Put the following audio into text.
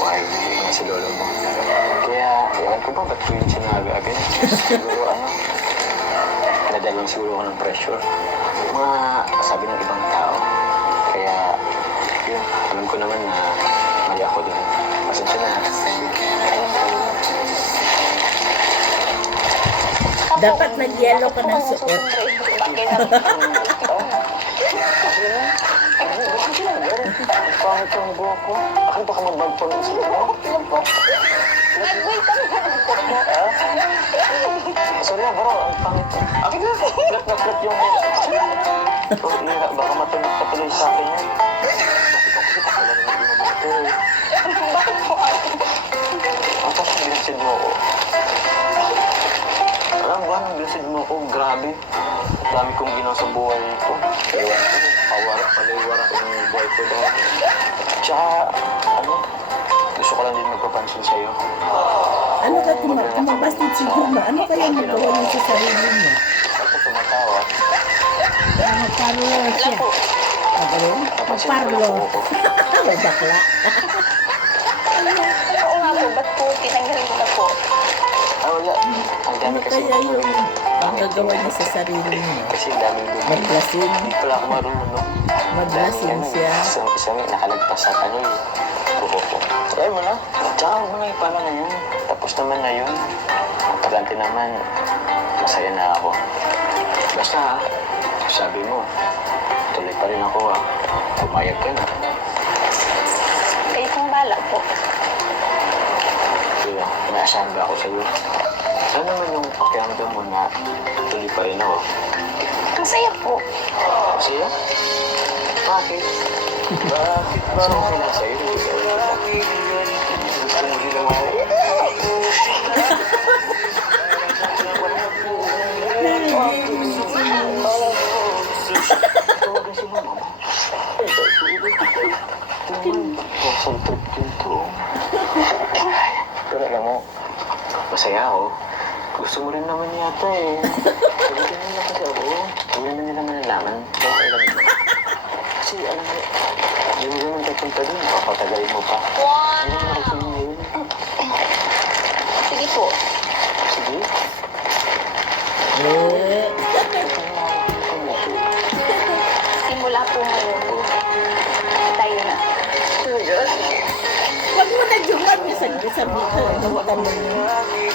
buhay. Hindi na si lolo mo. Kaya, ewan ko ba, ba't ko yun sinabi agad? Siguro ano, nadalhan siguro ako ng pressure. Mga sabi ng ibang tao. Kaya, yun, alam ko naman na mali ako din. Pasensya na. Dapat nag-yellow ka ng suot. Pangit yung buhok ko. Akin baka magbagpon sa buhok. Sorry na, bro. Ang pangit. Akin na. Flat na flat yung... Oh, lira. Baka matunog pa tuloy sa akin yan. Bakit ako hindi mo Bakit po? Ang tapos bilisid mo ako. Alam ba, nang bilisid mo ako, grabe. Dami kong ginawa sa buhay ko. Ewan ko, pawarak, paliwarak yung buhay ko dahil. Tsaka, ano, gusto ko lang din magpapansin sa'yo. Ano ka kuma- kumabasted si Juma? Ano kaya magawa niya sa sarili niya? Ako tumatawa. Ano, parlo siya. Magaling? Napansin ko Parlo. lang ako. May bakla. Oo nga po, ba't po tinanggalin mo na po? Ah, wala. Ang dami Ano kasi. kaya yung magagawa niya sa sarili niya? Ang. Maglasing. Hindi pala ako marunong. Maglasing siya. Isang, isang nakalagpas sa ano eh. Kuko ko. Try mo na. Tsaka mo na ipala na yun. Tapos naman na yun. Importante naman, masaya na ako. Basta ha, sabi mo, tuloy pa rin ako ha. Pumayag ka na. Kayo pong bala po. Kaya, may asahan ba ako sa'yo? Ano naman yung pakiramdam mo na tuloy pa rin ako? Ang saya po. Siya? Bakit? Bakit ba ako. Tawagan si mama. Awesome trip din to. Pero alam mo, masaya ako. Gusto mo rin naman yata eh. Sabihin mo na kasi ako. Huwag naman nila malalaman. Okay lang yun. Kasi alam mo, mo naman kapunta dun. Papatagalin mo pa. Hindi mo nakikinig ngayon. Sige po. Sige. Eh, Simula po ngayon. Tayo na. Huwag mo na Juma. May sabi sa bito. Huwag mo